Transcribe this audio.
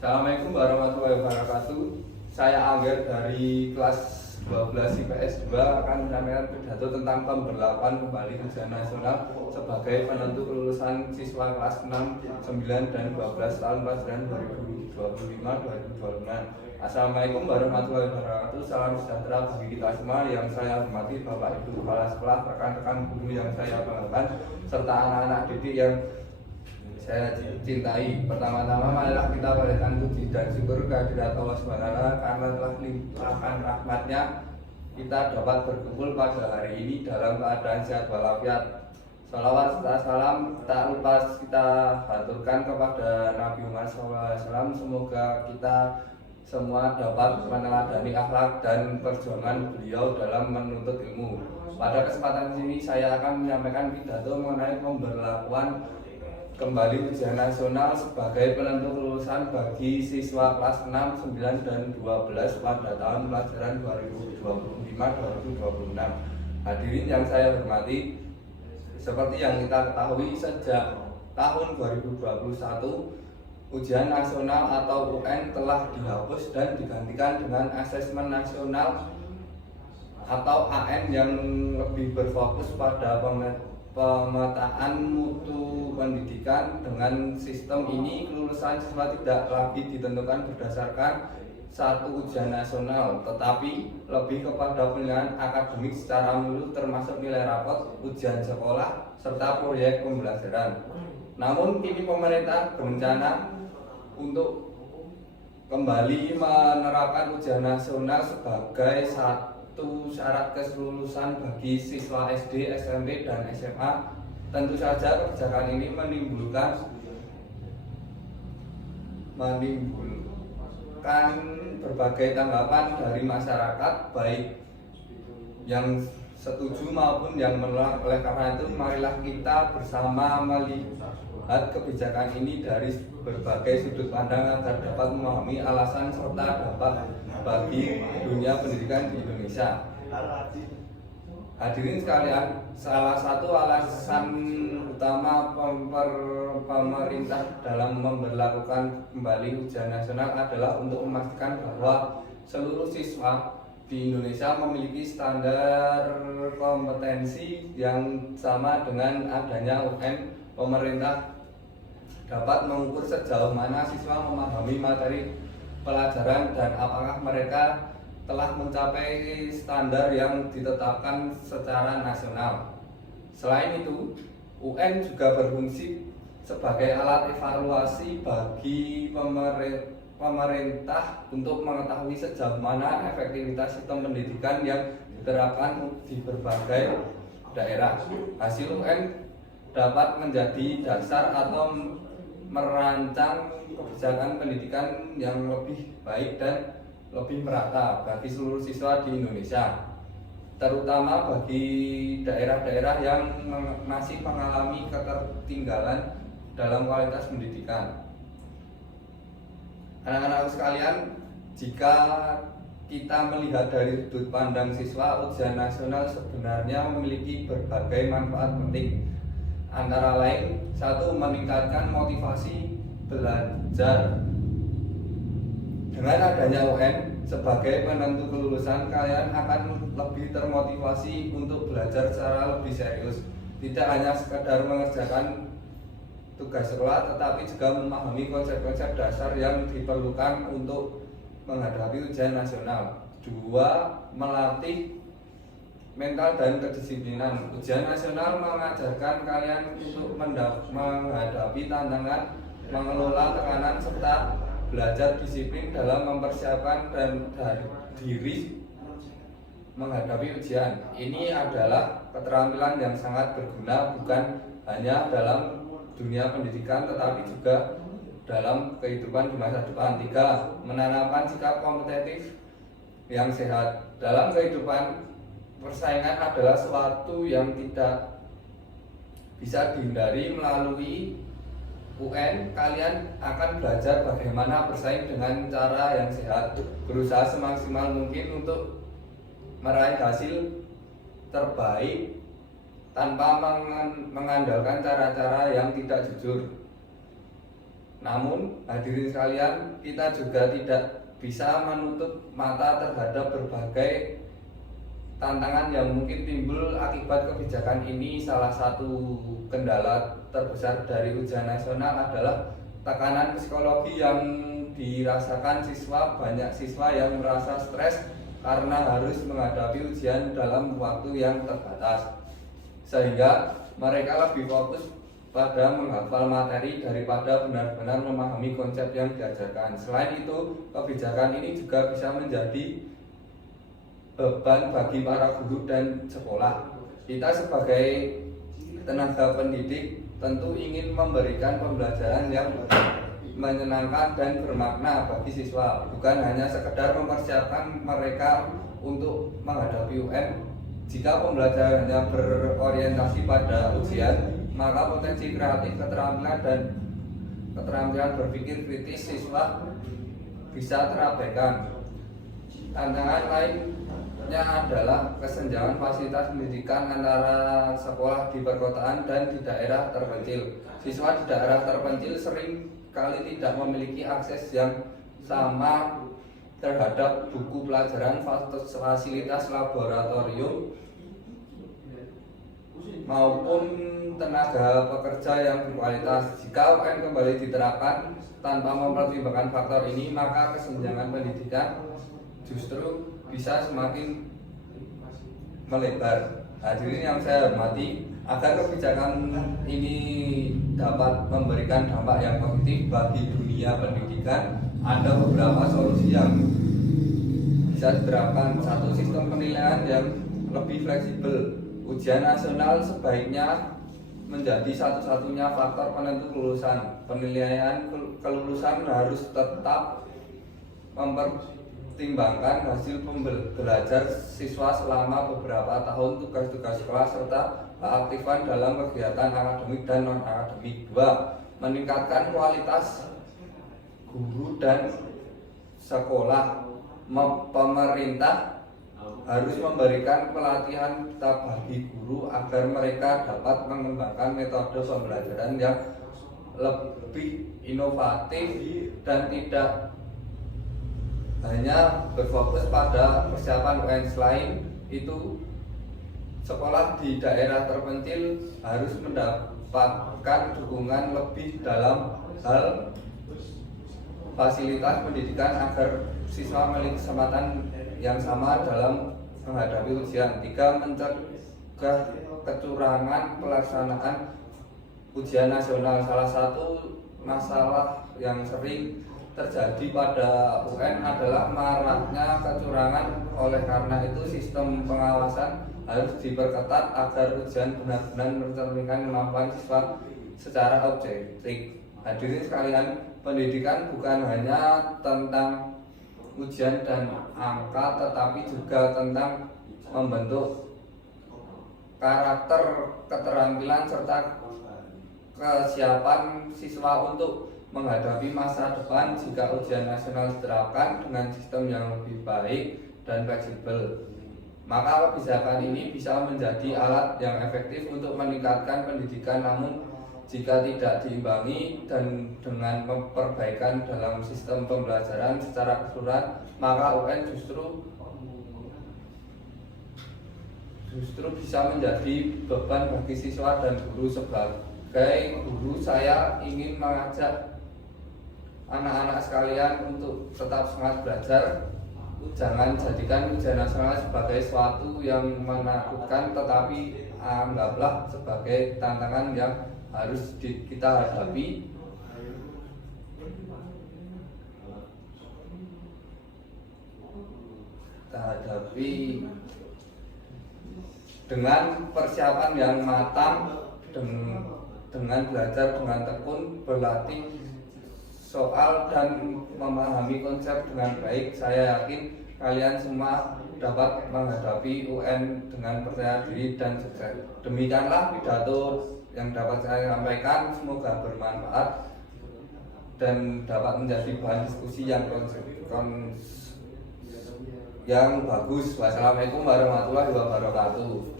Assalamualaikum warahmatullahi wabarakatuh. Saya Angger dari kelas 12 IPS 2 akan menyampaikan pidato tentang pemberlakuan kembali ujian nasional sebagai penentu kelulusan siswa kelas 6, 9, dan 12 tahun pelajaran 2025-2026. Assalamualaikum warahmatullahi wabarakatuh. Salam sejahtera bagi kita semua. Yang saya hormati Bapak Ibu Kepala Sekolah, rekan-rekan guru yang saya banggakan, serta anak-anak didik yang saya cintai. Pertama-tama marilah kita panjatkan puji dan syukur kehadirat Allah SWT karena telah limpahkan rahmatnya kita dapat berkumpul pada hari ini dalam keadaan sehat walafiat. Salawat serta salam tak lupa kita haturkan kepada Nabi Muhammad SAW. Semoga kita semua dapat meneladani akhlak dan perjuangan beliau dalam menuntut ilmu. Pada kesempatan ini saya akan menyampaikan pidato mengenai pemberlakuan kembali ujian nasional sebagai penentu kelulusan bagi siswa kelas 6, 9, dan 12 pada tahun pelajaran 2025-2026. Hadirin yang saya hormati, seperti yang kita ketahui sejak tahun 2021 ujian nasional atau UN telah dihapus dan digantikan dengan asesmen nasional atau AN yang lebih berfokus pada pemetaan mutu pendidikan. Dengan sistem ini kelulusan siswa tidak lagi ditentukan berdasarkan satu ujian nasional, tetapi lebih kepada penilaian akademik secara menyeluruh termasuk nilai rapot, ujian sekolah, serta proyek pembelajaran. Namun kini pemerintah berencana untuk kembali menerapkan ujian nasional sebagai satu syarat kelulusan bagi siswa SD, SMP, dan SMA. Tentu saja kebijakan ini menimbulkan berbagai tanggapan dari masyarakat, baik yang setuju maupun yang menolak. Oleh karena itu, marilah kita bersama melihat kebijakan ini dari berbagai sudut pandang agar dapat memahami alasan serta dampak bagi dunia pendidikan di Indonesia. Hadirin sekalian, salah satu alasan utama pemerintah dalam memberlakukan kembali ujian nasional adalah untuk memastikan bahwa seluruh siswa di Indonesia memiliki standar kompetensi yang sama. Dengan adanya UN, pemerintah dapat mengukur sejauh mana siswa memahami materi pelajaran dan apakah mereka telah mencapai standar yang ditetapkan secara nasional. Selain itu, UN juga berfungsi sebagai alat evaluasi bagi pemerintah untuk mengetahui sejauh mana efektivitas sistem pendidikan yang diterapkan di berbagai daerah. Hasil UN dapat menjadi dasar atau merancang kebijakan pendidikan yang lebih baik dan lebih merata bagi seluruh siswa di Indonesia, terutama bagi daerah-daerah yang masih mengalami ketertinggalan dalam kualitas pendidikan. Anak-anak sekalian, jika kita melihat dari sudut pandang siswa, ujian nasional sebenarnya memiliki berbagai manfaat penting. Antara lain, satu, meningkatkan motivasi belajar. Dengan adanya UN sebagai penentu kelulusan, kalian akan lebih termotivasi untuk belajar secara lebih serius. Tidak hanya sekedar mengerjakan tugas sekolah, tetapi juga memahami konsep-konsep dasar yang diperlukan untuk menghadapi ujian nasional. Dua, melatih mental dan kedisiplinan. Ujian nasional mengajarkan kalian untuk menghadapi tantangan, mengelola tekanan, serta belajar disiplin dalam mempersiapkan dan diri menghadapi ujian. Ini adalah keterampilan yang sangat berguna bukan hanya dalam dunia pendidikan tetapi juga dalam kehidupan di masa depan. Tiga, menanamkan sikap kompetitif yang sehat. Dalam kehidupan, persaingan adalah suatu yang tidak bisa dihindari. Melalui UN, kalian akan belajar bagaimana bersaing dengan cara yang sehat, berusaha semaksimal mungkin untuk meraih hasil terbaik tanpa mengandalkan cara-cara yang tidak jujur. Namun hadirin sekalian, kita juga tidak bisa menutup mata terhadap berbagai tantangan yang mungkin timbul akibat kebijakan ini. Salah satu kendala terbesar dari ujian nasional adalah tekanan psikologi yang dirasakan siswa. Banyak siswa yang merasa stres karena harus menghadapi ujian dalam waktu yang terbatas, sehingga mereka lebih fokus pada menghafal materi daripada benar-benar memahami konsep yang diajarkan. Selain itu, kebijakan ini juga bisa menjadi beban bagi para guru dan sekolah. Kita sebagai tenaga pendidik tentu ingin memberikan pembelajaran yang menyenangkan dan bermakna bagi siswa, bukan hanya sekedar mempersiapkan mereka untuk menghadapi UN. Jika pembelajarannya berorientasi pada ujian, maka potensi kreatif, keterampilan dan keterampilan berpikir kritis siswa bisa terabaikan. Tantangan lainnya adalah kesenjangan fasilitas pendidikan antara sekolah di perkotaan dan di daerah terpencil. Siswa di daerah terpencil sering kali tidak memiliki akses yang sama terhadap buku pelajaran, fasilitas laboratorium, maupun tenaga pekerja yang berkualitas. Jika UN kembali diterapkan tanpa mempertimbangkan faktor ini, maka kesenjangan pendidikan justru bisa semakin melebar. Hadirin yang saya hormati, agar kebijakan ini dapat memberikan dampak yang positif bagi dunia pendidikan, ada beberapa solusi yang bisa diterapkan. Satu, sistem penilaian yang lebih fleksibel. Ujian nasional sebaiknya menjadi satu-satunya faktor penentu kelulusan. Penilaian kelulusan harus tetap mempertimbangkan hasil belajar siswa selama beberapa tahun, tugas-tugas sekolah, serta keaktifan dalam kegiatan akademik dan non-akademik. 2. Meningkatkan kualitas guru dan sekolah. Pemerintah harus memberikan pelatihan bagi guru agar mereka dapat mengembangkan metode pembelajaran yang lebih inovatif dan tidak hanya berfokus pada persiapan UN. Selain itu, sekolah di daerah terpencil harus mendapatkan dukungan lebih dalam hal fasilitas pendidikan agar siswa memiliki kesempatan yang sama dalam menghadapi ujian. 3. Mencegah kecurangan pelaksanaan ujian nasional. Salah satu masalah yang sering terjadi pada UN adalah maraknya kecurangan. Oleh karena itu, sistem pengawasan harus diperketat agar ujian benar-benar mencerminkan kemampuan siswa secara objektif. Hadirin sekalian, pendidikan bukan hanya tentang ujian dan angka, tetapi juga tentang membentuk karakter, keterampilan, serta kesiapan siswa untuk menghadapi masa depan. Jika ujian nasional diterapkan dengan sistem yang lebih baik dan fleksibel, maka kebijakan ini bisa menjadi alat yang efektif untuk meningkatkan pendidikan. Namun jika tidak diimbangi dan dengan perbaikan dalam sistem pembelajaran secara keseluruhan, maka UN justru bisa menjadi beban bagi siswa dan guru. Sebagai guru, saya ingin mengajak anak-anak sekalian untuk tetap semangat belajar. Jangan jadikan ujian nasional sebagai sesuatu yang menakutkan, tetapi anggaplah sebagai tantangan yang harus kita hadapi. Dengan persiapan yang matang, dengan belajar dengan tekun, berlatih soal dan memahami konsep dengan baik. Saya yakin kalian semua dapat menghadapi UN dengan percaya diri dan sukses. Demikianlah pidato yang dapat saya sampaikan. Semoga bermanfaat dan dapat menjadi bahan diskusi yang bagus. Wassalamualaikum warahmatullahi wabarakatuh.